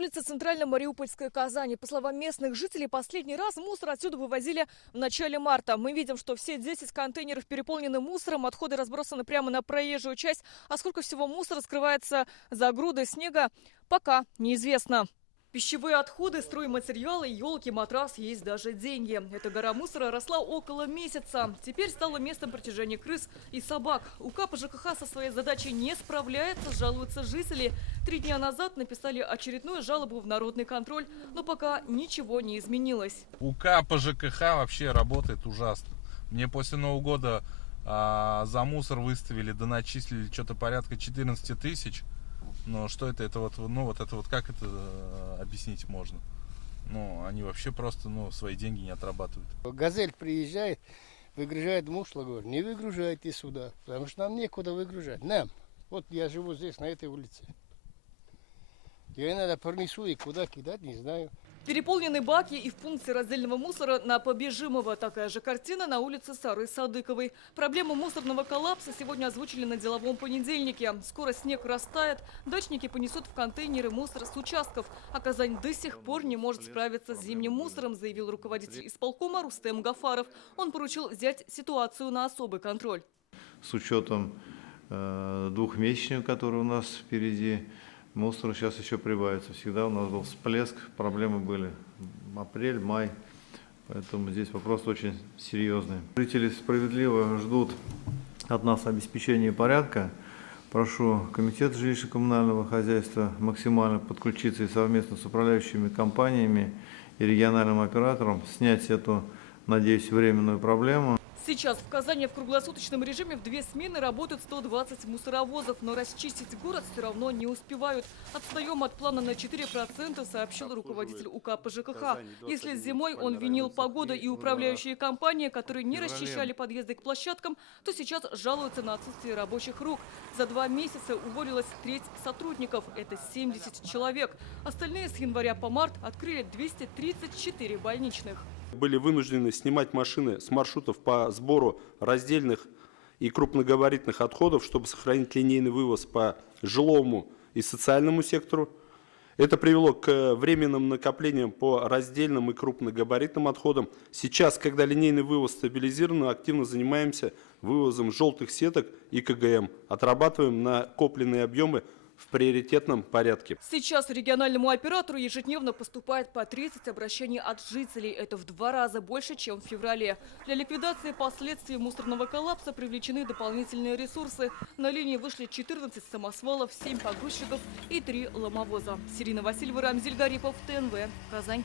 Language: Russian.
улице Центрально-Мариупольской Казани. По словам местных жителей, последний раз мусор отсюда вывозили в начале марта. Мы видим, что все 10 контейнеров переполнены мусором, отходы разбросаны прямо на проезжую часть. А сколько всего мусора скрывается за грудой снега, пока неизвестно. Пищевые отходы, стройматериалы, елки, матрас, есть даже деньги. Эта гора мусора росла около месяца. Теперь стала местом притяжения крыс и собак. УК по ЖКХ со своей задачей не справляется, жалуются жители. 3 дня назад написали очередную жалобу в народный контроль, но пока ничего не изменилось. УК по ЖКХ вообще работает ужасно. Мне после Нового года за мусор выставили, да начислили что-то порядка 14 тысяч. Но что это вот, как это объяснить можно? Ну, они вообще просто, свои деньги не отрабатывают. Газель приезжает, выгружает мусор, говорит, не выгружайте сюда, потому что нам некуда выгружать. Нам. Вот я живу здесь, на этой улице. Я иногда пронесу и куда кидать, не знаю. Переполнены баки и в пункте раздельного мусора на Побежимова. Такая же картина на улице Сары Садыковой. Проблему мусорного коллапса сегодня озвучили на деловом понедельнике. Скоро снег растает, дачники понесут в контейнеры мусор с участков. А Казань до сих пор не может справиться с зимним мусором, заявил руководитель исполкома Рустем Гафаров. Он поручил взять ситуацию на особый контроль. С учетом двухмесячного, который у нас впереди, мусор сейчас еще прибавится. Всегда у нас был всплеск, проблемы были апрель, май. Поэтому здесь вопрос очень серьезный. Жители справедливо ждут от нас обеспечения порядка. Прошу комитет жилищно-коммунального хозяйства максимально подключиться и совместно с управляющими компаниями и региональным оператором снять эту, надеюсь, временную проблему. Сейчас в Казани в круглосуточном режиме в 2 смены работают 120 мусоровозов, но расчистить город все равно не успевают. Отстаем от плана на 4%, сообщил руководитель УК по ЖКХ. Если зимой он винил погоду и управляющие компании, которые не расчищали подъезды к площадкам, то сейчас жалуются на отсутствие рабочих рук. За 2 месяца уволилась треть сотрудников, это 70 человек. Остальные с января по март открыли 234 больничных. Были вынуждены снимать машины с маршрутов по сбору раздельных и крупногабаритных отходов, чтобы сохранить линейный вывоз по жилому и социальному сектору. Это привело к временным накоплениям по раздельным и крупногабаритным отходам. Сейчас, когда линейный вывоз стабилизирован, активно занимаемся вывозом желтых сеток и КГМ. Отрабатываем накопленные объемы в приоритетном порядке. Сейчас региональному оператору ежедневно поступает по 30 обращений от жителей. Это в 2 раза больше, чем в феврале. Для ликвидации последствий мусорного коллапса привлечены дополнительные ресурсы. На линии вышли 14 самосвалов, 7 погрузчиков и 3 ломовоза. Сирина Васильева, Рамзиль Гарипов, ТНВ, Казань.